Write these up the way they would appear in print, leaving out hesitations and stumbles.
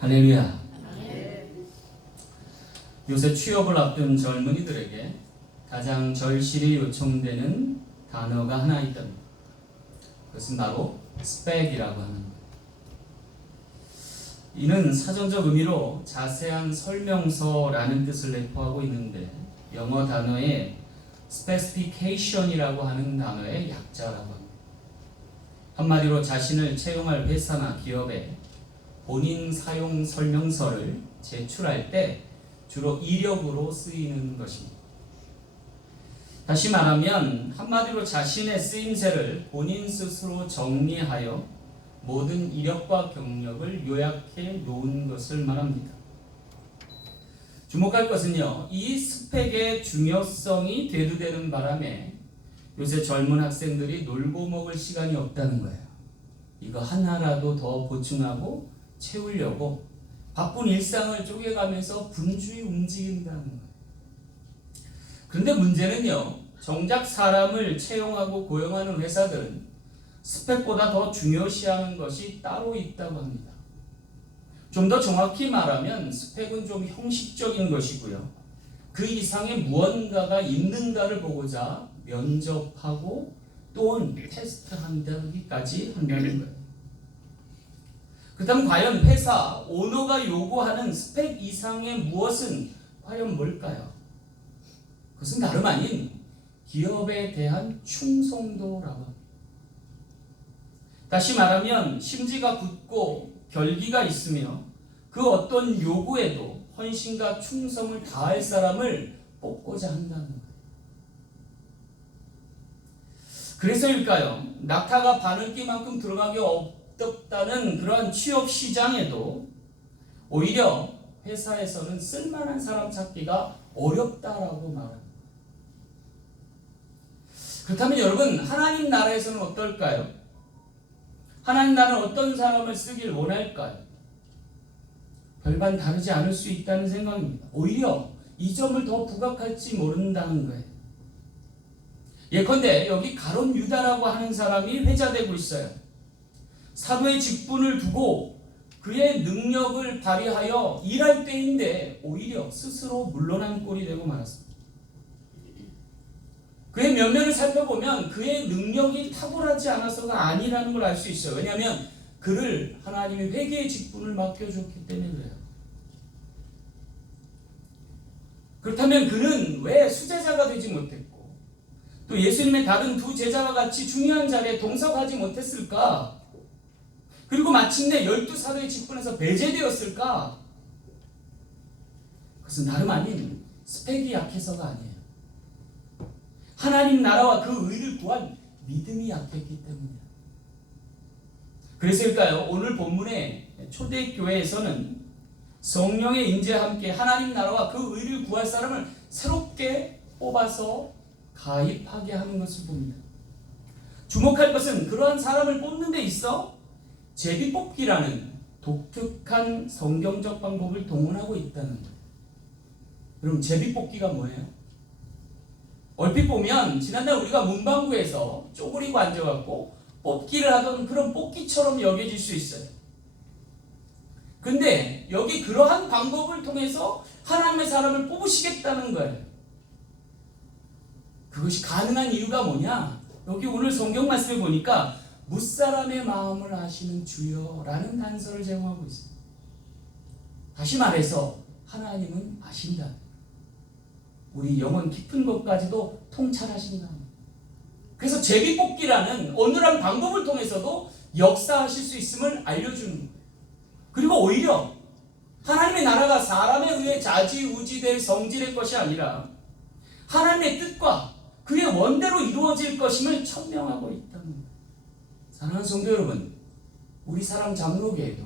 할렐루야. 요새 취업을 앞둔 젊은이들에게 가장 절실히 요청되는 단어가 하나 있답니다. 그것은 바로 스펙이라고 하는 거예요. 이는 사전적 의미로 자세한 설명서라는 뜻을 내포하고 있는데 영어 단어의 specification이라고 하는 단어의 약자라고 합니다. 한마디로 자신을 채용할 회사나 기업에 본인 사용 설명서를 제출할 때 주로 이력으로 쓰이는 것입니다. 다시 말하면 한마디로 자신의 쓰임새를 본인 스스로 정리하여 모든 이력과 경력을 요약해 놓은 것을 말합니다. 주목할 것은요, 이 스펙의 중요성이 대두되는 바람에 요새 젊은 학생들이 놀고 먹을 시간이 없다는 거예요. 이거 하나라도 더 보충하고 채우려고 바쁜 일상을 쪼개가면서 분주히 움직인다는 거예요. 그런데 문제는요, 정작 사람을 채용하고 고용하는 회사들은 스펙보다 더 중요시하는 것이 따로 있다고 합니다. 좀 더 정확히 말하면 스펙은 좀 형식적인 것이고요. 그 이상의 무언가가 있는가를 보고자 면접하고 또는 테스트한다기까지 한다는 거예요. 그렇다면 과연 회사 오너가 요구하는 스펙 이상의 무엇은 과연 뭘까요? 그것은 다름 아닌 기업에 대한 충성도라고 합니다. 다시 말하면 심지가 굳고 결기가 있으며 그 어떤 요구에도 헌신과 충성을 다할 사람을 뽑고자 한다는 거예요. 그래서일까요? 낙타가 바늘귀만큼 들어가기 어렵다는 그러한 취업 시장에도 오히려 회사에서는 쓸만한 사람 찾기가 어렵다라고 말합니다. 그렇다면 여러분, 하나님 나라에서는 어떨까요? 하나님 나라는 어떤 사람을 쓰길 원할까요? 별반 다르지 않을 수 있다는 생각입니다. 오히려 이 점을 더 부각할지 모른다는 거예요. 예컨대 여기 가룟 유다라고 하는 사람이 회자되고 있어요. 사도의 직분을 두고 그의 능력을 발휘하여 일할 때인데 오히려 스스로 물러난 꼴이 되고 말았습니다. 그의 면면을 살펴보면 그의 능력이 탁월하지 않아서가 아니라는 걸 알 수 있어요. 왜냐하면 그를 하나님이 회개의 직분을 맡겨줬기 때문에 그래요. 그렇다면 그는 왜 수제자가 되지 못했고 또 예수님의 다른 두 제자와 같이 중요한 자리에 동석하지 못했을까? 그리고 마침내 12사도의 직분에서 배제되었을까? 그것은 다름 아닌 스펙이 약해서가 아니에요. 하나님 나라와 그 의를 구한 믿음이 약했기 때문이에요. 그래서일까요? 오늘 본문의 초대교회에서는 성령의 인재와 함께 하나님 나라와 그 의를 구할 사람을 새롭게 뽑아서 가입하게 하는 것을 봅니다. 주목할 것은 그러한 사람을 뽑는 데 있어 제비뽑기라는 독특한 성경적 방법을 동원하고 있다는 거예요. 그럼 제비뽑기가 뭐예요? 얼핏 보면 지난달 우리가 문방구에서 쪼그리고 앉아갖고 뽑기를 하던 그런 뽑기처럼 여겨질 수 있어요. 근데 여기 그러한 방법을 통해서 하나님의 사람을 뽑으시겠다는 거예요. 그것이 가능한 이유가 뭐냐? 여기 오늘 성경 말씀을 보니까 무사람의 마음을 아시는 주여라는 단서를 제공하고 있습니다. 다시 말해서 하나님은 아신다. 우리 영혼 깊은 것까지도 통찰하신다. 그래서 제비뽑기라는 어느한 방법을 통해서도 역사하실 수 있음을 알려주는 거예요. 그리고 오히려 하나님의 나라가 사람에 의해 좌지우지될 성질의 것이 아니라 하나님의 뜻과 그의 원대로 이루어질 것임을 천명하고 있다는 거예요. 사랑하는 성도 여러분, 우리 사랑 장로교회도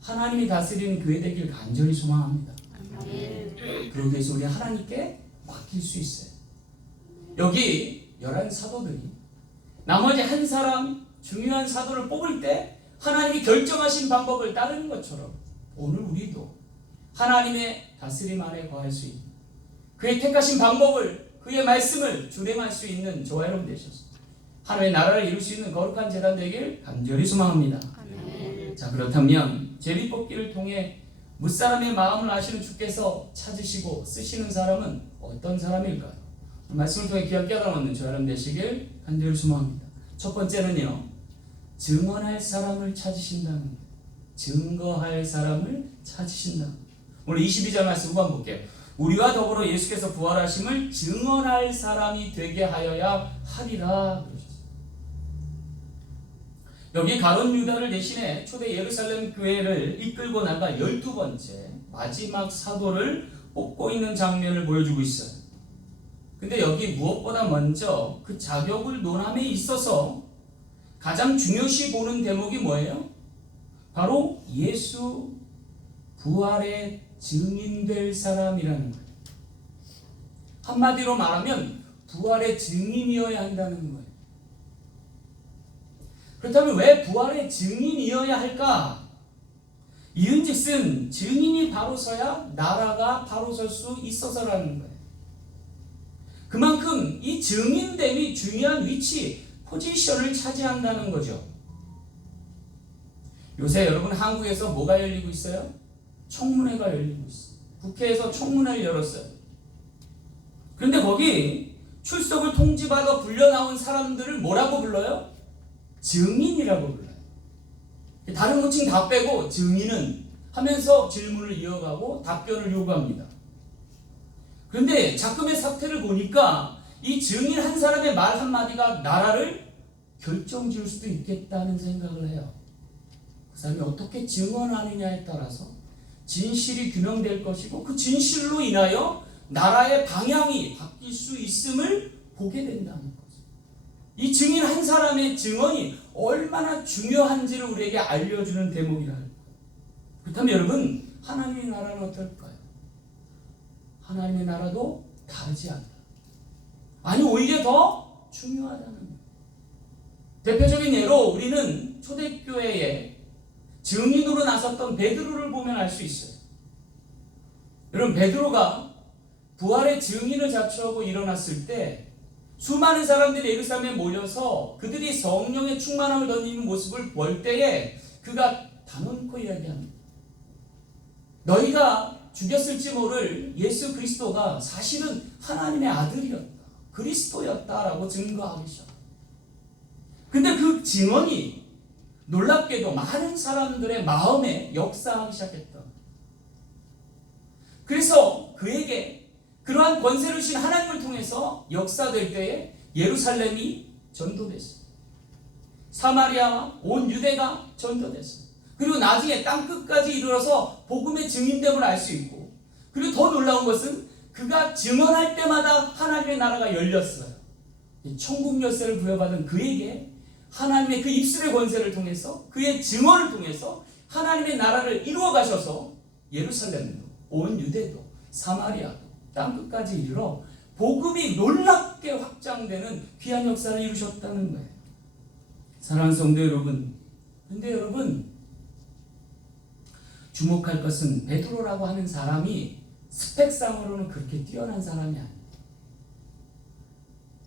하나님이 다스리는 교회 되길 간절히 소망합니다. 그러기 위해서 우리 하나님께 맡길 수 있어요. 여기 11사도들이 나머지 한 사람 중요한 사도를 뽑을 때 하나님이 결정하신 방법을 따르는 것처럼 오늘 우리도 하나님의 다스림 아래 거할 수 있는 그의 택하신 방법을 그의 말씀을 준행할 수 있는 저와 여러분 되셨습니다. 하나님의 나라를 이룰 수 있는 거룩한 재단 되길 간절히 소망합니다. 자, 그렇다면 제비뽑기를 통해 무사람의 마음을 아시는 주께서 찾으시고 쓰시는 사람은 어떤 사람일까요? 말씀을 통해 귀한 깨달음 얻는 저와 여러분 되시길 간절히 소망합니다. 첫 번째는요, 증언할 사람을 찾으신다는 거예요. 증거할 사람을 찾으신다. 오늘 22절 말씀 후반 볼게요. 우리와 더불어 예수께서 부활하심을 증언할 사람이 되게 하여야 하리라 그러셨어요. 여기 가룟 유다를 대신해 초대 예루살렘 교회를 이끌고 나가 12번째 마지막 사도를 뽑고 있는 장면을 보여주고 있어요. 근데 여기 무엇보다 먼저 그 자격을 논함에 있어서 가장 중요시 보는 대목이 뭐예요? 바로 예수 부활의 증인될 사람이라는 거예요. 한마디로 말하면 부활의 증인이어야 한다는 거예요. 그렇다면 왜 부활의 증인이어야 할까? 이은즉슨 증인이 바로 서야 나라가 바로 설 수 있어서라는 거예요. 그만큼 이 증인됨이 중요한 위치, 포지션을 차지한다는 거죠. 요새 여러분 한국에서 뭐가 열리고 있어요? 청문회가 열리고 있어요. 국회에서 청문회를 열었어요. 그런데 거기 출석을 통지받아 불려나온 사람들을 뭐라고 불러요? 증인이라고 불러요. 다른 호칭 다 빼고 증인은 하면서 질문을 이어가고 답변을 요구합니다. 그런데 자금의 사태를 보니까 이 증인 한 사람의 말 한마디가 나라를 결정지을 수도 있겠다는 생각을 해요. 그 사람이 어떻게 증언하느냐에 따라서 진실이 규명될 것이고 그 진실로 인하여 나라의 방향이 바뀔 수 있음을 보게 된다는 거죠. 이 증인 한 사람의 증언이 얼마나 중요한지를 우리에게 알려주는 대목이라 할까요? 그렇다면 여러분, 하나님의 나라는 어떨까요? 하나님의 나라도 다르지 않다. 아니, 오히려 더 중요하다는 거예요. 대표적인 예로 우리는 초대교회에 증인으로 나섰던 베드로를 보면 알 수 있어요. 여러분, 베드로가 부활의 증인을 자처하고 일어났을 때 수많은 사람들이 예루살렘에 모여서 그들이 성령의 충만함을 던지는 모습을 볼 때에 그가 단언코 이야기합니다. 너희가 죽였을지 모를 예수 그리스도가 사실은 하나님의 아들이었다, 그리스도였다라고 증거하기 시작합니다. 근데 그 증언이 놀랍게도 많은 사람들의 마음에 역사하기 시작했다. 그래서 그에게 그러한 권세를 주신 하나님을 통해서 역사될 때에 예루살렘이 전도됐어요. 사마리아와 온 유대가 전도됐어요. 그리고 나중에 땅끝까지 이르러서 복음의 증인됨을 알 수 있고, 그리고 더 놀라운 것은 그가 증언할 때마다 하나님의 나라가 열렸어요. 천국 열쇠를 부여받은 그에게 하나님의 그 입술의 권세를 통해서, 그의 증언을 통해서 하나님의 나라를 이루어 가셔서 예루살렘도, 온 유대도, 사마리아도 땅끝까지 이르러 복음이 놀랍게 확장되는 귀한 역사를 이루셨다는 거예요. 사랑하는 성도 여러분, 근데 여러분 주목할 것은 베드로라고 하는 사람이 스펙상으로는 그렇게 뛰어난 사람이 아니에요.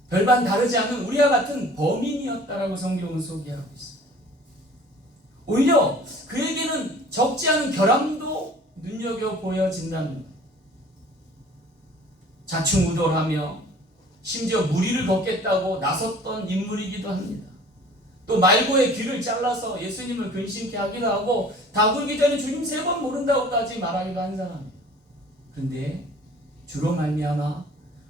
별반 다르지 않은 우리와 같은 범인이었다라고 성경은 소개하고 있어요. 오히려 그에게는 적지 않은 결함도 눈여겨보여진다는 거예요. 자충우돌하며 심지어 무리를 걷겠다고 나섰던 인물이기도 합니다. 또 말고의 귀를 잘라서 예수님을 근심케 하기도 하고 다굴기 전에 주님 3번 모른다고까지 말하기도 한 사람이에요. 그런데 주로 말미암아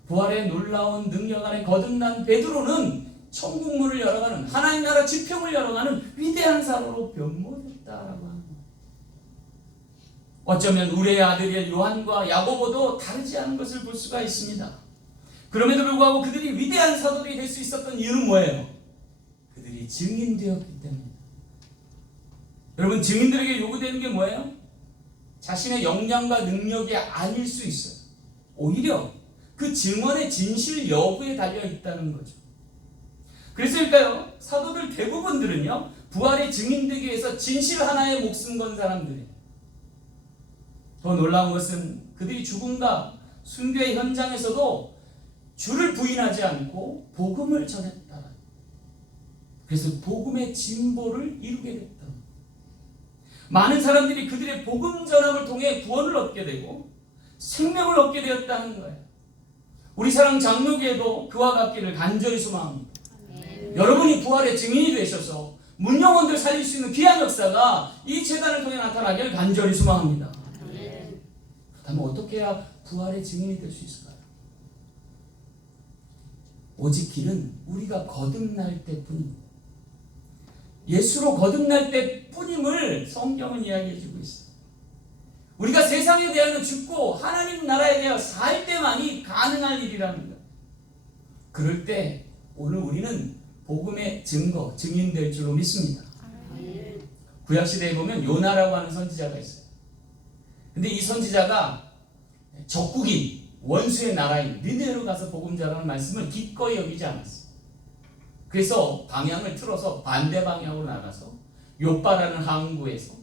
부활의 놀라운 능력 안에 거듭난 베드로는 천국문을 열어가는, 하나님 나라 지평을 열어가는 위대한 사도로 변모됐다라고 합니다. 어쩌면 우리의 아들인 요한과 야고보도 다르지 않은 것을 볼 수가 있습니다. 그럼에도 불구하고 그들이 위대한 사도들이 될 수 있었던 이유는 뭐예요? 그들이 증인되었기 때문입니다. 여러분, 증인들에게 요구되는 게 뭐예요? 자신의 역량과 능력이 아닐 수 있어요. 오히려 그 증언의 진실 여부에 달려 있다는 거죠. 그래서일까요? 사도들 대부분들은요, 부활의 증인되기 위해서 진실 하나에 목숨 건 사람들이에요. 더 놀라운 것은 그들이 죽음과 순교의 현장에서도 주를 부인하지 않고 복음을 전했다. 그래서 복음의 진보를 이루게 됐다. 많은 사람들이 그들의 복음 전함을 통해 구원을 얻게 되고 생명을 얻게 되었다는 거예요. 우리 사랑 장로교회도 그와 같기를 간절히 소망합니다. 여러분이 부활의 증인이 되셔서 문영혼들 살릴 수 있는 귀한 역사가 이 재단을 통해 나타나기를 간절히 소망합니다. 그렇다면 어떻게 해야 부활의 증인이 될 수 있을까요? 오직 길은 우리가 거듭날 때뿐입니다. 예수로 거듭날 때뿐임을 성경은 이야기해주고 있어요. 우리가 세상에 대하여 죽고 하나님 나라에 대하여 살 때만이 가능한 일이라는 거예요. 그럴 때 오늘 우리는 복음의 증거, 증인될 줄로 믿습니다. 구약시대에 보면 요나라고 하는 선지자가 있어요. 근데 이 선지자가 적국인 원수의 나라인 니느웨로 가서 복음 전하는 말씀을 기꺼이 여기지 않았어요. 그래서 방향을 틀어서 반대 방향으로 나가서 요빠라는 항구에서,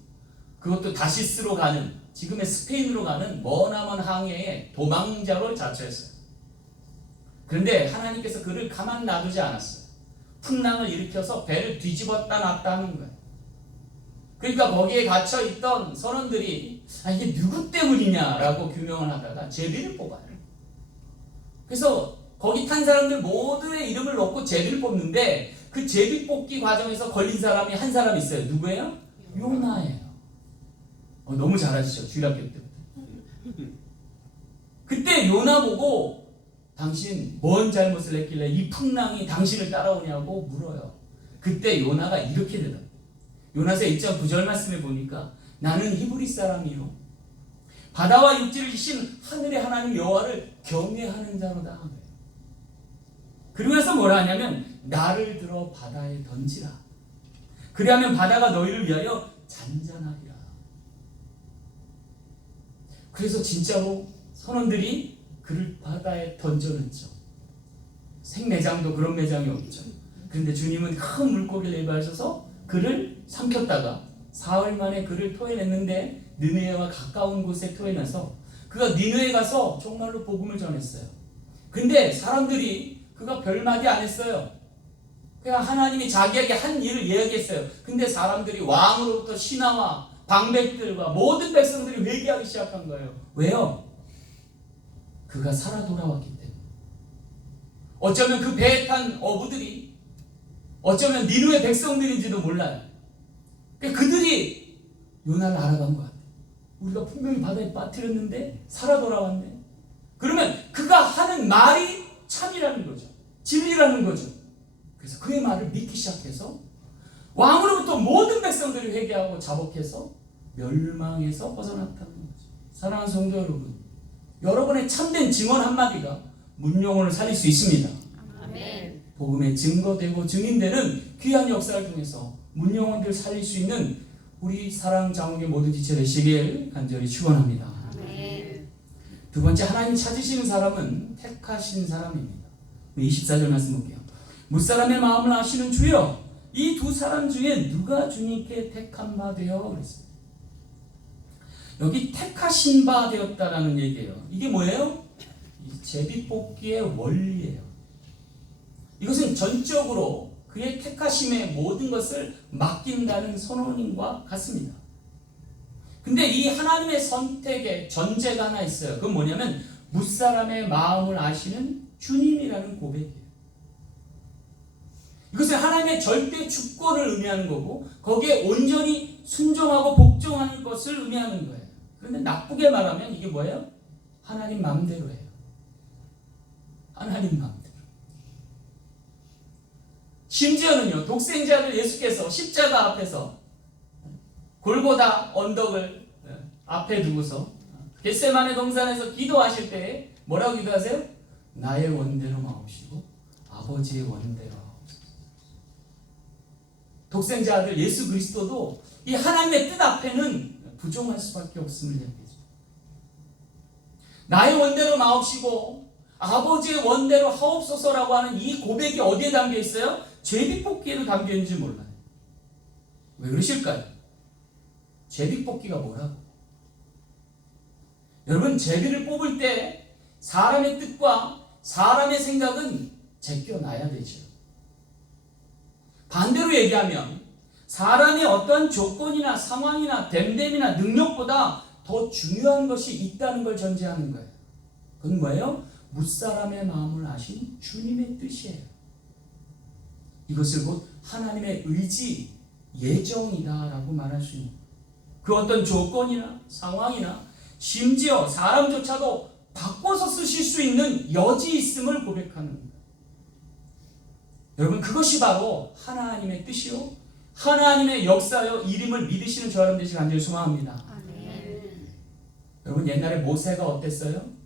그것도 다시스로 가는, 지금의 스페인으로 가는 머나먼 항해에 도망자로 자처했어요. 그런데 하나님께서 그를 가만 놔두지 않았어요. 풍랑을 일으켜서 배를 뒤집었다 놨다 하는 거예요. 그러니까 거기에 갇혀 있던 선원들이 이게 누구 때문이냐라고 규명을 하다가 제비를 뽑아요. 그래서 거기 탄 사람들 모두의 이름을 넣고 제비를 뽑는데 그 제비 뽑기 과정에서 걸린 사람이 한 사람 있어요. 누구예요? 요나예요. 너무 잘하시죠? 주일학교 때부터. 그때 요나 보고 당신 뭔 잘못을 했길래 이 풍랑이 당신을 따라오냐고 물어요. 그때 요나가 이렇게 대답해요. 요나서 1장 9절 말씀에 보니까 나는 히브리 사람이요 바다와 육지를 지신 하늘의 하나님 여호와를 경외하는 자로다. 그러면서 뭐라 하냐면 나를 들어 바다에 던지라. 그리하면 바다가 너희를 위하여 잔잔하리라. 그래서 진짜로 선원들이 그를 바다에 던져냈죠. 생매장도 그런 매장이 없죠. 그런데 주님은 큰 물고기를 예비하셔서 그를 삼켰다가 사흘 만에 그를 토해냈는데 느느웨와 가까운 곳에 토해내서 그가 니느웨에 가서 정말로 복음을 전했어요. 근데 사람들이 그가 별말이 안 했어요. 그냥 하나님이 자기에게 한 일을 이야기했어요. 근데 사람들이 왕으로부터 신하와 방백들과 모든 백성들이 회개하기 시작한 거예요. 왜요? 그가 살아 돌아왔기 때문에. 어쩌면 그 배에 탄 어부들이 어쩌면 니느웨 백성들인지도 몰라요. 그들이 요나를 알아간 것 같아요. 우리가 분명히 바다에 빠뜨렸는데 살아 돌아왔네. 그러면 그가 하는 말이 참이라는 거죠. 진리라는 거죠. 그래서 그의 말을 믿기 시작해서 왕으로부터 모든 백성들이 회개하고 자복해서 멸망에서 벗어났다는 거죠. 사랑하는 성도 여러분, 여러분의 참된 증언 한마디가 문영혼을 살릴 수 있습니다. 아멘. 복음의 증거되고 증인되는 귀한 역사를 통해서 문영혼들을 살릴 수 있는 우리 사랑 장로교 모두 지체 되시길 간절히 축원합니다. 아멘. 두 번째, 하나님 찾으시는 사람은 택하신 사람입니다. 24절 말씀 볼게요. 무사람의 마음을 아시는 주여, 이 두 사람 중에 누가 주님께 택한 바 되어 그랬습니다. 여기 택하신 바 되었다라는 얘기예요. 이게 뭐예요? 제비뽑기의 원리예요. 이것은 전적으로 그의 택하심의 모든 것을 맡긴다는 선언인과 같습니다. 근데 이 하나님의 선택의 전제가 하나 있어요. 그건 뭐냐면 무사람의 마음을 아시는 주님이라는 고백이에요. 이것은 하나님의 절대 주권을 의미하는 거고 거기에 온전히 순종하고 복종하는 것을 의미하는 거예요. 그런데 나쁘게 말하면 이게 뭐예요? 하나님 마음대로 해요. 하나님 마음대로. 심지어는요, 독생자 아들 예수께서 십자가 앞에서 골고다 언덕을 앞에 두고서 겟세마네 동산에서 기도하실 때 뭐라고 기도하세요? 나의 원대로 마옵시고 아버지의 원대로 하옵소서. 독생자 아들 예수 그리스도도 이 하나님의 뜻 앞에는 부정할 수밖에 없음을 얘기해요. 나의 원대로 마옵시고 아버지의 원대로 하옵소서라고 하는 이 고백이 어디에 담겨 있어요? 제비뽑기에도 담겨 있는지 몰라요. 왜 그러실까요? 제비뽑기가 뭐라고? 여러분, 제비를 뽑을 때 사람의 뜻과 사람의 생각은 제껴놔야 되죠. 반대로 얘기하면 사람의 어떠한 조건이나 상황이나 됨됨이나 능력보다 더 중요한 것이 있다는 걸 전제하는 거예요. 그건 뭐예요? 무사람의 마음을 아신 주님의 뜻이에요. 이것을 곧 하나님의 의지, 예정이다라고 말할 수 있는 그 어떤 조건이나 상황이나 심지어 사람조차도 바꿔서 쓰실 수 있는 여지 있음을 고백하는 거예요. 여러분, 그것이 바로 하나님의 뜻이요 하나님의 역사요 이름을 믿으시는 저 여러분 되시길 간절히 소망합니다. 아멘. 여러분, 옛날에 모세가 어땠어요?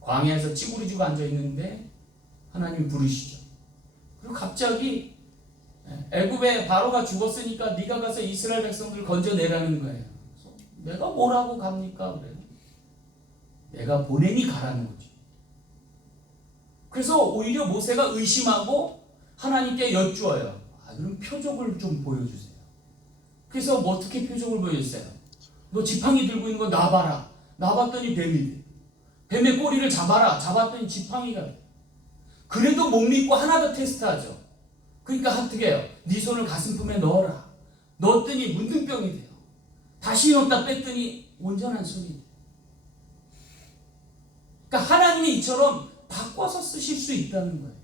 광야에서 찌그러지고 앉아있는데 하나님이 부르시죠. 그리고 갑자기 애굽의 바로가 죽었으니까 네가 가서 이스라엘 백성들을 건져내라는 거예요. 그래서 내가 뭐라고 갑니까? 그래요. 내가 보내니 가라는 거죠. 그래서 오히려 모세가 의심하고 하나님께 여쭈어요. 그럼 표적을 좀 보여주세요. 그래서 뭐 어떻게 표적을 보여주세요? 너 지팡이 들고 있는 거 놔봐라. 놔봤더니 뱀이 돼. 뱀의 꼬리를 잡아라. 잡았더니 지팡이가 돼. 그래도 못 믿고 하나 더 테스트하죠. 그러니까 어떻게 해요? 네 손을 가슴품에 넣어라. 넣었더니 문둥병이 돼요. 다시 넣었다 뺐더니 온전한 손이 돼요. 그러니까 하나님이 이처럼 바꿔서 쓰실 수 있다는 거예요.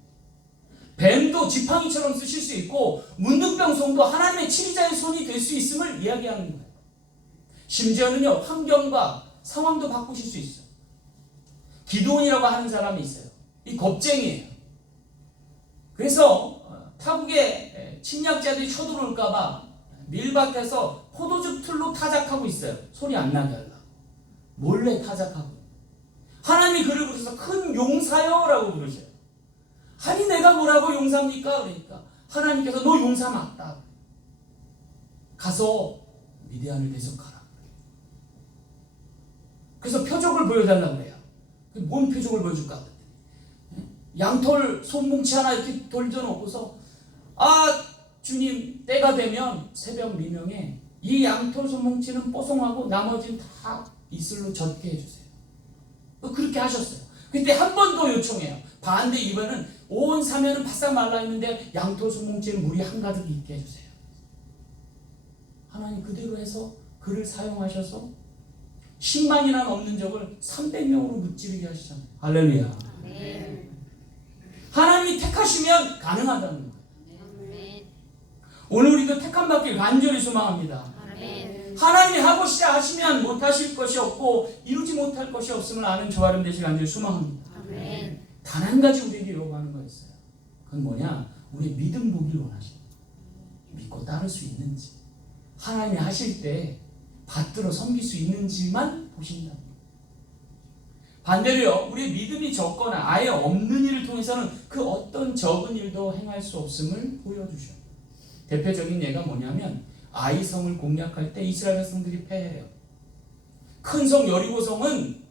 뱀도 지팡이처럼 쓰실 수 있고 문둥병 손도 하나님의 치리자의 손이 될 수 있음을 이야기하는 거예요. 심지어는요, 환경과 상황도 바꾸실 수 있어요. 기드온이라고 하는 사람이 있어요. 이 겁쟁이에요. 그래서 타국에 침략자들이 쳐들어올까봐 밀밭에서 포도즙 틀로 타작하고 있어요. 소리 안 나게 하려고. 몰래 타작하고. 하나님이 그를 부르셔서 큰 용사여라고 부르셔요. 아니 내가 뭐라고 용사입니까? 그러니까 하나님께서 너 용사 맞다. 가서 미디안을 대적하라. 그래서 표적을 보여달라고 해요. 뭔 표적을 보여줄까? 양털 손뭉치 하나 이렇게 돌려놓고서 주님 때가 되면 새벽 미명에 이 양털 손뭉치는 뽀송하고 나머지는 다 이슬로 젖게 해주세요. 그렇게 하셨어요. 그때 한 번 더 요청해요. 반대 이번은 온 사면은 바싹 말라있는데 양털 손뭉치는 물이 한가득 있게 해주세요. 하나님 그대로 해서 그를 사용하셔서 10만이나 넘는 적을 300명으로 무찌르게 하시잖아요. 할렐루야. 아멘. 하나님이 택하시면 가능하다는 거예요. 아멘. 오늘 우리도 택함 받길 간절히 소망합니다. 아멘. 하나님이 하고 시작하시면 못하실 것이 없고 이루지 못할 것이 없음을 아는 저와 여러분 되시길 간절히 소망합니다. 아멘. 단 한 가지 우리에게 요구하는 거 있어요. 그건 뭐냐? 우리의 믿음 보기를 원하십니다. 믿고 따를 수 있는지, 하나님이 하실 때 받들어 섬길 수 있는지만 보신다. 반대로요, 우리의 믿음이 적거나 아예 없는 일을 통해서는 그 어떤 적은 일도 행할 수 없음을 보여주셔요. 대표적인 예가 뭐냐면 아이성을 공략할 때 이스라엘 백성들이 패해요. 큰 성 여리고성은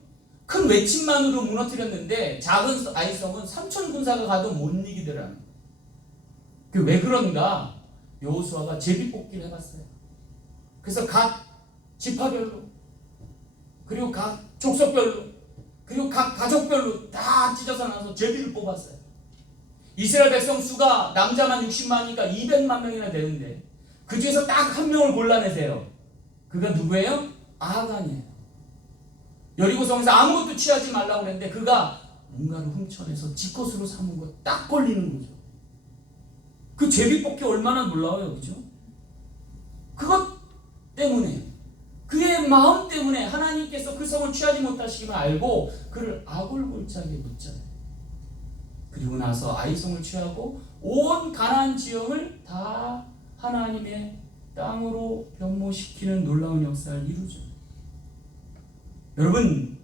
큰 외침만으로 무너뜨렸는데 작은 아이성은 3천 군사가 가도 못 이기더라는 거예요. 왜 그런가? 여호수아가 제비뽑기를 해봤어요. 그래서 각 지파별로, 그리고 각 족속별로, 그리고 각 가족별로 다 찢어서 나서 제비를 뽑았어요. 이스라엘 백성 수가 남자만 60만이니까 200만 명이나 되는데 그 중에서 딱 한 명을 골라내세요. 그가 누구예요? 아간이에요. 여리고성에서 아무것도 취하지 말라고 그랬는데 그가 뭔가를 훔쳐내서 지 것으로 삼은 거 딱 걸리는 거죠. 그 제비 뽑기 얼마나 놀라워요, 그죠? 그것 때문에, 그의 마음 때문에 하나님께서 그 성을 취하지 못하시기만 알고 그를 아골골짜기에 묻잖아요. 그리고 나서 아이성을 취하고 온 가나안 지형을 다 하나님의 땅으로 변모시키는 놀라운 역사를 이루죠. 여러분,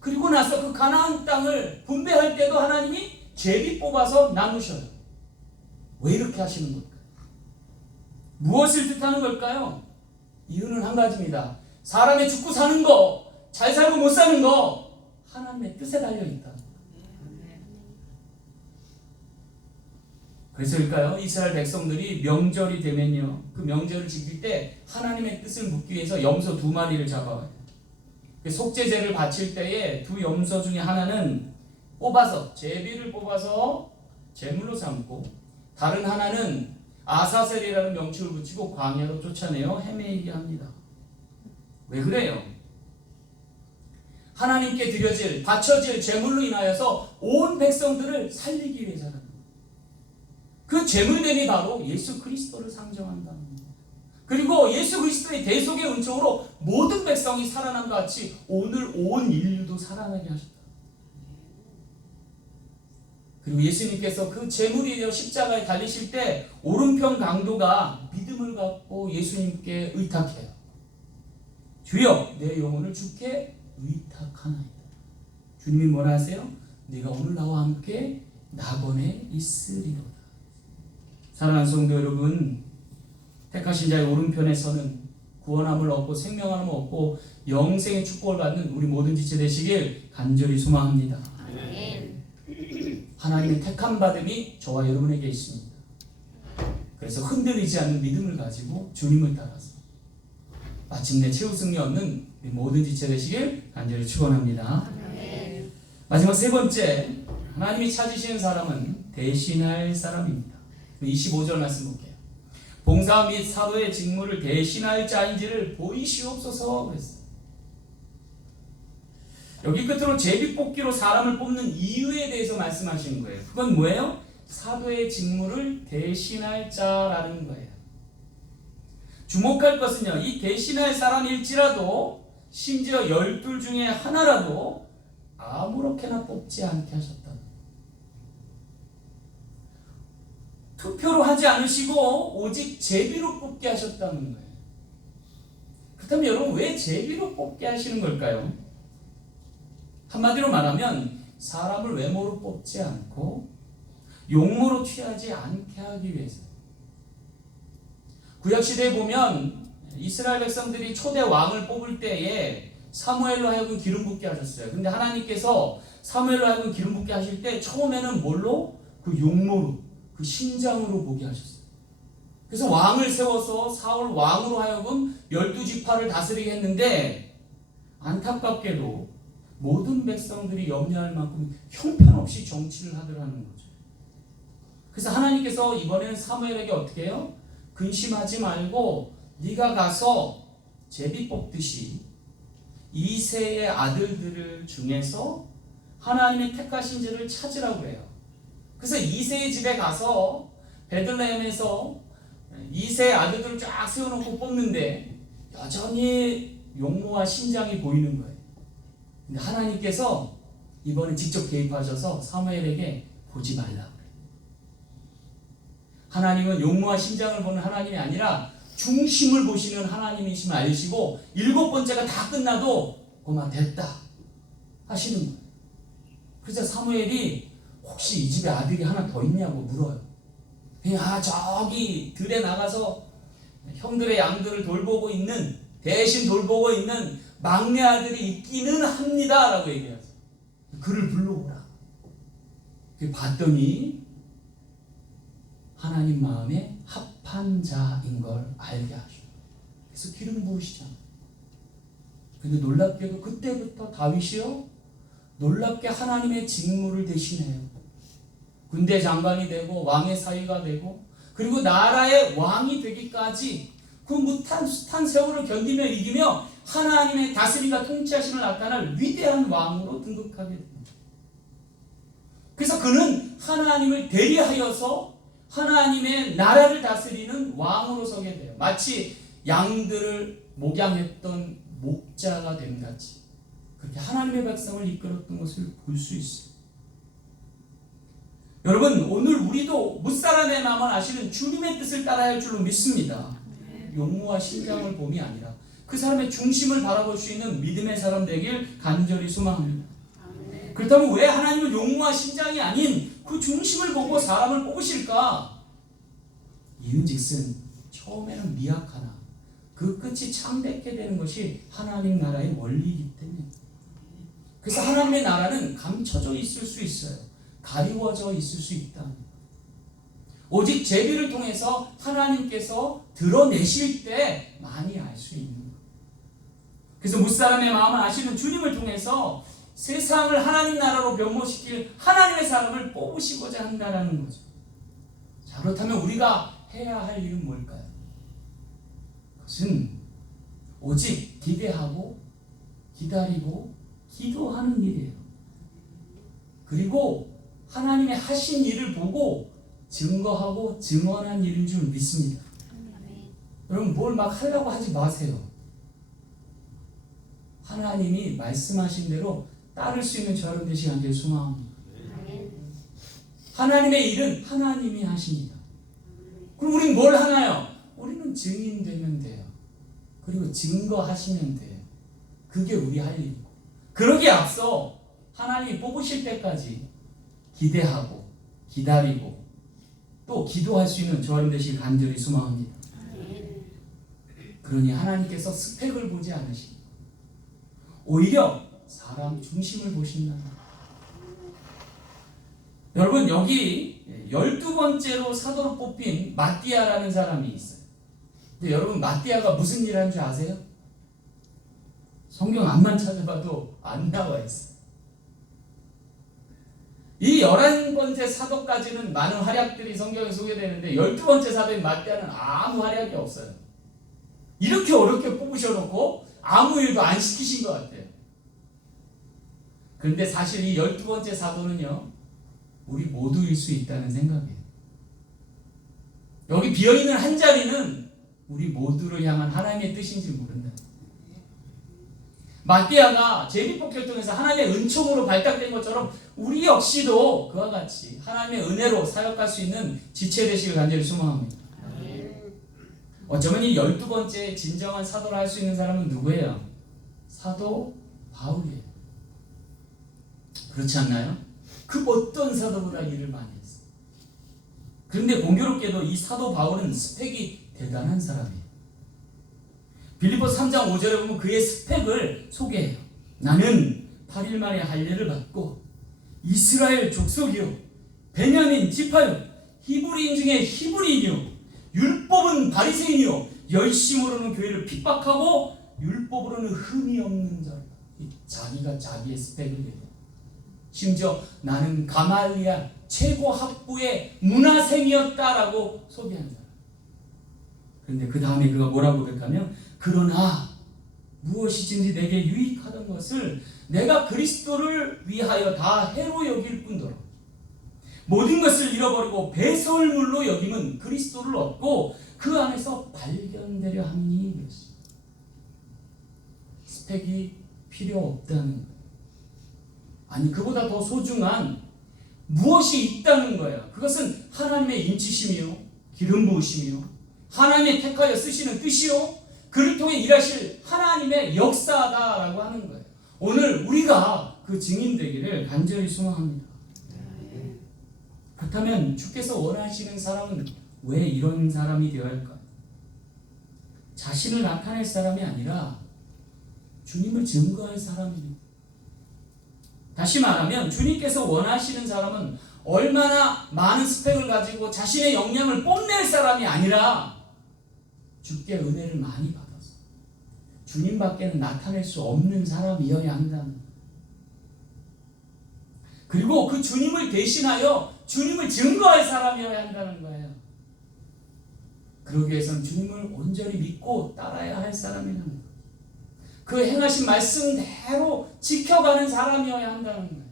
그리고 나서 그 가나안 땅을 분배할 때도 하나님이 제비 뽑아서 나누셔요. 왜 이렇게 하시는 걸까요? 무엇을 뜻하는 걸까요? 이유는 한 가지입니다. 사람의 죽고 사는 거, 잘 살고 못 사는 거 하나님의 뜻에 달려있다. 그래서일까요? 이스라엘 백성들이 명절이 되면요, 그 명절을 지킬 때 하나님의 뜻을 묻기 위해서 염소 2마리를 잡아와요. 속죄제를 바칠 때에 두 염소 중에 하나는 뽑아서, 제비를 뽑아서 제물로 삼고, 다른 하나는 아사셀이라는 명칭을 붙이고 광야로 쫓아내어 헤매게 합니다. 왜 그래요? 하나님께 드려질, 바쳐질 제물로 인하여서 온 백성들을 살리기 위해서라는 거예요. 그 제물됨이 바로 예수 그리스도를 상정한다는 겁니다. 그리고 예수 그리스도의 대속의 은총으로 모든 백성이 살아남과 같이 오늘 온 인류도 살아나게 하셨다. 그리고 예수님께서 그 제물이 되어 십자가에 달리실 때 오른편 강도가 믿음을 갖고 예수님께 의탁해요. 주여, 내 영혼을 주께 의탁하나이다. 주님이 뭐라 하세요? 네가 오늘 나와 함께 낙원에 있으리로다. 사랑하는 성도 여러분, 택하신 자의 오른편에서는 구원함을 얻고 생명함을 얻고 영생의 축복을 받는 우리 모든 지체 되시길 간절히 소망합니다. 아멘. 하나님의 택함 받음이 저와 여러분에게 있습니다. 그래서 흔들리지 않는 믿음을 가지고 주님을 따라서 마침내 최우승리 얻는 우리 모든 지체 되시길 간절히 축원합니다. 아멘. 마지막 세 번째, 하나님이 찾으시는 사람은 대신할 사람입니다. 25절 말씀 볼게요. 봉사 및 사도의 직무를 대신할 자인지를 보이시옵소서 그랬어요. 여기 끝으로 제비뽑기로 사람을 뽑는 이유에 대해서 말씀하시는 거예요. 그건 뭐예요? 사도의 직무를 대신할 자라는 거예요. 주목할 것은요, 이 대신할 사람일지라도 심지어 12 중에 하나라도 아무렇게나 뽑지 않게 하셨다. 투표로 하지 않으시고 오직 제비로 뽑게 하셨다는 거예요. 그렇다면 여러분, 왜 제비로 뽑게 하시는 걸까요? 한마디로 말하면 사람을 외모로 뽑지 않고 용모로 취하지 않게 하기 위해서. 구약시대에 보면 이스라엘 백성들이 초대 왕을 뽑을 때에 사무엘로 하여금 기름 붓게 하셨어요. 근데 하나님께서 사무엘로 하여금 기름 붓게 하실 때 처음에는 뭘로? 그 용모로, 그 신장으로 보게 하셨어요. 그래서 왕을 세워서 사울 왕으로 하여금 12지파를 다스리게 했는데 안타깝게도 모든 백성들이 염려할 만큼 형편없이 정치를 하더라는 거죠. 그래서 하나님께서 이번에는 사무엘에게 어떻게 해요? 근심하지 말고 네가 가서 제비 뽑듯이 이새의 아들들 중에서 하나님의 택하신 자를 찾으라고 해요. 그래서 이새의 집에 가서 베들레헴에서 이새의 아들들을 쫙 세워놓고 뽑는데 여전히 용모와 신장이 보이는 거예요. 근데 하나님께서 이번에 직접 개입하셔서 사무엘에게 보지 말라 그래요. 하나님은 용모와 신장을 보는 하나님이 아니라 중심을 보시는 하나님이심을 알리시고 7번째가 다 끝나도 고마 됐다 하시는 거예요. 그래서 사무엘이 혹시 이 집에 아들이 하나 더 있냐고 물어요. 야, 저기 들에 나가서 형들의 양들을 돌보고 있는, 대신 돌보고 있는 막내 아들이 있기는 합니다 라고 얘기하죠. 그를 불러오라. 봤더니 하나님 마음에 합한 자인 걸 알게 하셔. 그래서 기름 부으시잖아요. 근데 놀랍게도 그때부터 다윗이요, 놀랍게 하나님의 직무를 대신해요. 군대 장관이 되고 왕의 사위가 되고 그리고 나라의 왕이 되기까지 그 무탄 숱한 세월을 견디며 이기며 하나님의 다스림과 통치하심을 나타낼 위대한 왕으로 등극하게 됩니다. 그래서 그는 하나님을 대리하여서 하나님의 나라를 다스리는 왕으로 서게 돼요. 마치 양들을 목양했던 목자가 된 같이 그렇게 하나님의 백성을 이끌었던 것을 볼 수 있어요. 여러분, 오늘 우리도 무사람의 마음을 아시는 주님의 뜻을 따라야 할 줄로 믿습니다. 용모와 신장을 봄이 아니라 그 사람의 중심을 바라볼 수 있는 믿음의 사람 되길 간절히 소망합니다. 그렇다면 왜 하나님은 용모와 신장이 아닌 그 중심을 보고 사람을 뽑으실까? 이유즉슨 처음에는 미약하나 그 끝이 창백해 되는 것이 하나님 나라의 원리이기 때문에. 그래서 하나님의 나라는 감춰져 있을 수 있어요. 가리워져 있을 수 있다. 오직 제비를 통해서 하나님께서 드러내실 때 많이 알 수 있는 거예요. 그래서 무사람의 마음을 아시는 주님을 통해서 세상을 하나님 나라로 변모시킬 하나님의 사람을 뽑으시고자 한다는 거죠. 자, 그렇다면 우리가 해야 할 일은 뭘까요? 그것은 오직 기대하고 기다리고 기도하는 일이에요. 그리고 하나님의 하신 일을 보고 증거하고 증언한 일인 줄 믿습니다. 여러분 뭘 막 하려고 하지 마세요. 하나님이 말씀하신 대로 따를 수 있는 저 여러분 되시기 간절히 소망합니다. 하나님의 일은 하나님이 하십니다. 그럼 우리는 뭘 하나요? 우리는 증인되면 돼요. 그리고 증거하시면 돼요. 그게 우리 할 일이고, 그러기에 앞서 하나님이 뽑으실 때까지 기대하고 기다리고 또 기도할 수 있는 저와 여러분 되시길 간절히 소망합니다. 그러니 하나님께서 스펙을 보지 않으시고 오히려 사람 중심을 보신다. 여러분 여기 12번째로 사도로 뽑힌 마띠아라는 사람이 있어요. 근데 여러분 마띠아가 무슨 일 하는 줄 아세요? 성경 안만 찾아봐도 안 나와 있어요. 이 11번째 사도까지는 많은 활약들이 성경에 소개되는데 12번째 사도인 마띠아는 아무 활약이 없어요. 이렇게 어렵게 뽑으셔놓고 아무 일도 안 시키신 것 같아요. 그런데 사실 이 12번째 사도는요, 우리 모두일 수 있다는 생각이에요. 여기 비어있는 한 자리는 우리 모두를 향한 하나님의 뜻인지 모른다. 마띠아가 제비뽑기를 통해서 하나님의 은총으로 발탁된 것처럼 우리 역시도 그와 같이 하나님의 은혜로 사역할 수 있는 지체 되시길 간절히 소망합니다. 어쩌면 이 12번째 진정한 사도를 할 수 있는 사람은 누구예요? 사도 바울이에요. 그렇지 않나요? 그 어떤 사도보다 일을 많이 했어요. 그런데 공교롭게도 이 사도 바울은 스펙이 대단한 사람이에요. 빌립보서 3장 5절에 보면 그의 스펙을 소개해요. 나는 8일 만에 할례를 받고 이스라엘 족속이요 베냐민 지파요 히브리인 중에 히브리인이요 율법은 바리새인이요 열심으로는 교회를 핍박하고 율법으로는 흠이 없는 자다. 자기가 자기의 스펙을 내요. 심지어 나는 가말리아 최고 학부의 문화생이었다라고 소개한 사람. 그런데 그 다음에 그가 뭐라고 고백하면 그러나 무엇이든지 내게 유익하던 것을 내가 그리스도를 위하여 다 해로 여길 뿐더러 모든 것을 잃어버리고 배설물로 여김은 그리스도를 얻고 그 안에서 발견되려 함이니 그랬습니다. 스펙이 필요 없다는 거예요. 아니 그보다 더 소중한 무엇이 있다는 거예요. 그것은 하나님의 인치심이요 기름 부으심이요 하나님의 택하여 쓰시는 뜻이요 그를 통해 일하실 하나님의 역사다라고 하는 거예요. 오늘 우리가 그 증인 되기를 간절히 소망합니다. 그렇다면 주께서 원하시는 사람은 왜 이런 사람이 되어야 할까요? 자신을 나타낼 사람이 아니라 주님을 증거할 사람입니다. 다시 말하면 주님께서 원하시는 사람은 얼마나 많은 스펙을 가지고 자신의 역량을 뽐낼 사람이 아니라 주께 은혜를 많이 받아서 주님밖에는 나타낼 수 없는 사람이어야 한다는 거예요. 그리고 그 주님을 대신하여 주님을 증거할 사람이어야 한다는 거예요. 그러기 위해서는 주님을 온전히 믿고 따라야 할 사람이라는 거예요. 그 행하신 말씀대로 지켜가는 사람이어야 한다는 거예요.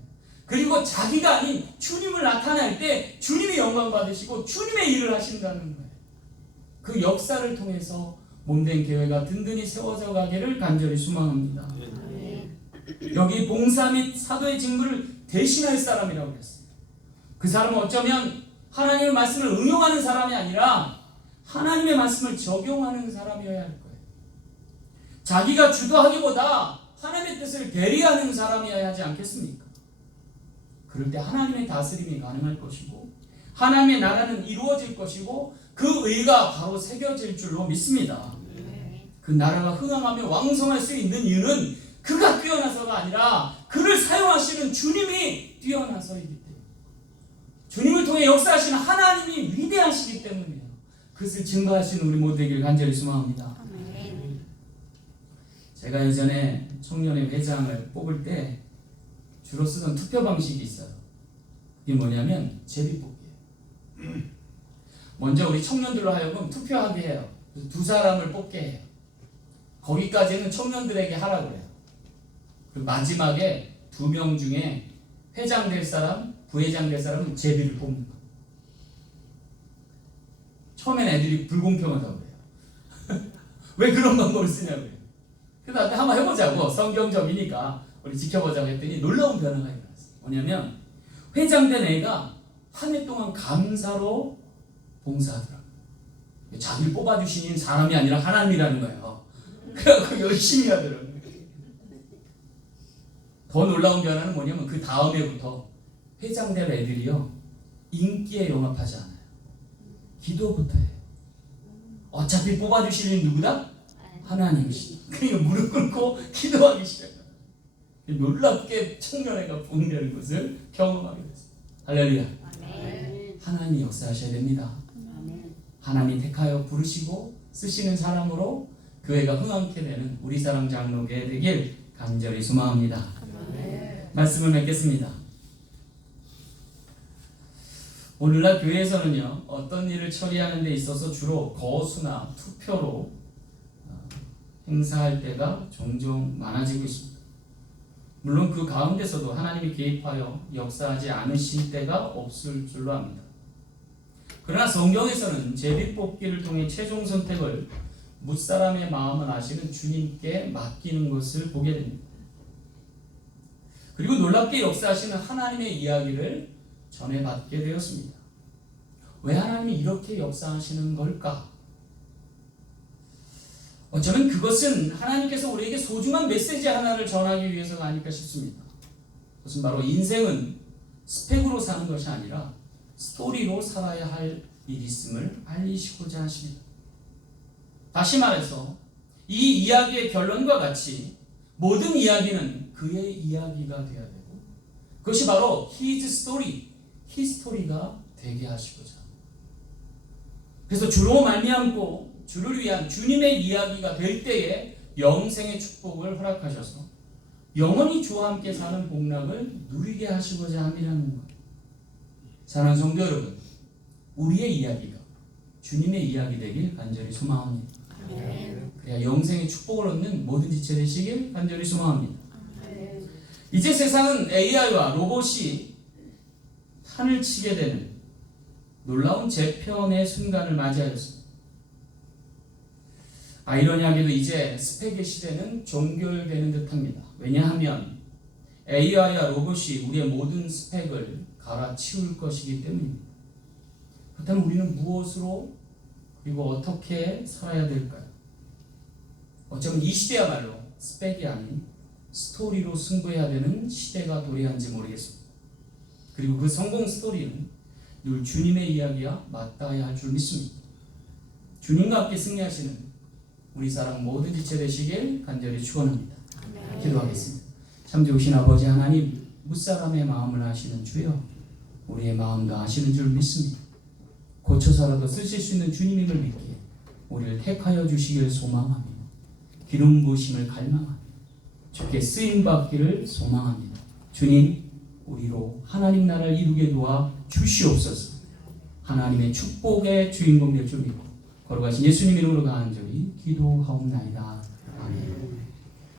그리고 자기가 아닌 주님을 나타낼 때 주님이 영광 받으시고 주님의 일을 하신다는 거예요. 그 역사를 통해서 몸된 교회가 든든히 세워져 가기를 간절히 소망합니다. 여기 봉사 및 사도의 직무를 대신할 사람이라고 그랬어요. 그 사람은 어쩌면 하나님의 말씀을 응용하는 사람이 아니라 하나님의 말씀을 적용하는 사람이어야 할 거예요. 자기가 주도하기보다 하나님의 뜻을 대리하는 사람이어야 하지 않겠습니까? 그럴 때 하나님의 다스림이 가능할 것이고 하나님의 나라는 이루어질 것이고 그 의가 바로 새겨질 줄로 믿습니다. 그 나라가 흥황하며 왕성할 수 있는 이유는 그가 뛰어나서가 아니라 그를 사용하시는 주님이 뛰어나서이기 때문에 주님을 통해 역사하시는 하나님이 위대하시기 때문이에요. 그것을 증거하시는 우리 모두 되기를 간절히 소망합니다. 제가 예전에 청년의 회장을 뽑을 때 주로 쓰던 투표 방식이 있어요. 그게 뭐냐면 제비뽑기예요. 먼저 우리 청년들로 하여금 투표하게 해요. 그래서 두 사람을 뽑게 해요. 거기까지는 청년들에게 하라고 해요. 그리고 마지막에 2명 중에 회장 될 사람, 부회장 될 사람은 제비를 뽑는 거예요. 처음엔 애들이 불공평하다고 그래요. 왜 그런 방법을 쓰냐고요. 그래서 한번 해보자고, 성경적이니까 우리 지켜보자고 했더니 놀라운 변화가 일어났어요. 뭐냐면 회장 된 애가 한 해 동안 감사로 봉사하더라고요. 자기를 뽑아주신 사람이 아니라 하나님이라는 거예요. 그래갖고 열심히 하더라고요. 더 놀라운 변화는 뭐냐면 그 다음 해부터 회장 될 애들이요, 인기에 영합하지 않아요. 기도부터 해요. 어차피 뽑아주실 일 누구다? 하나님이시다. 그러니까 무릎 꿇고 기도하기 시작해요. 놀랍게 청년회가 붕괴하는 것을 경험하게 됐어요. 할렐루야. 아멘. 하나님이 역사하셔야 됩니다. 아멘. 하나님 택하여 부르시고 쓰시는 사람으로 교회가 흥황케 되는 우리사랑 장로교회 되길 간절히 소망합니다. 말씀을 맺겠습니다. 오늘날 교회에서는요, 어떤 일을 처리하는 데 있어서 주로 거수나 투표로 행사할 때가 종종 많아지고 있습니다. 물론 그 가운데서도 하나님이 개입하여 역사하지 않으실 때가 없을 줄로 압니다. 그러나 성경에서는 제비뽑기를 통해 최종 선택을 뭇사람의 마음을 아시는 주님께 맡기는 것을 보게 됩니다. 그리고 놀랍게 역사하시는 하나님의 이야기를 전해받게 되었습니다. 왜 하나님이 이렇게 역사하시는 걸까? 어쩌면 그것은 하나님께서 우리에게 소중한 메시지 하나를 전하기 위해서가 아닐까 싶습니다. 그것은 바로 인생은 스펙으로 사는 것이 아니라 스토리로 살아야 할 일이 있음을 알리시고자 하십니다. 다시 말해서 이 이야기의 결론과 같이 모든 이야기는 그의 이야기가 되어야 되고, 그것이 바로 His story, 히스토리가 되게 하시고자 합니다. 그래서 주로 말미암고 주를 위한 주님의 이야기가 될 때에 영생의 축복을 허락하셔서 영원히 주와 함께 사는 복락을 누리게 하시고자 함이라는 것. 사랑하는 성도 여러분, 우리의 이야기가 주님의 이야기 되길 간절히 소망합니다. 그래야 영생의 축복을 얻는 모든 지체 되시길 간절히 소망합니다. 이제 세상은 AI와 로봇이 판을 치게 되는 놀라운 재편의 순간을 맞이하였습니다. 아이러니하게도 이제 스펙의 시대는 종결되는 듯합니다. 왜냐하면 AI와 로봇이 우리의 모든 스펙을 갈아치울 것이기 때문입니다. 그렇다면 우리는 무엇으로 그리고 어떻게 살아야 될까요? 어쩌면 이 시대야말로 스펙이 아닌 스토리로 승부해야 되는 시대가 도래한지 모르겠습니다. 그리고 그 성공 스토리는 늘 주님의 이야기와 맞닿아야 할 줄 믿습니다. 주님과 함께 승리하시는 우리 사랑 모든 지체 되시길 간절히 축원합니다. 기도하겠습니다. 참 좋으신 아버지 하나님, 뭇사람의 마음을 아시는 주여, 우리의 마음도 아시는 줄 믿습니다. 고쳐서라도 쓰실 수 있는 주님임을 믿기에 우리를 택하여 주시길 소망합니다. 기름 부으심을 갈망합니다. 주께 쓰임받기를 소망합니다. 주님, 우리로 하나님 나라를 이루게 도와 주시옵소서. 하나님의 축복의 주인공 될 줄 믿고 거룩하신 예수님 이름으로 간절히 기도하옵나이다. 아멘.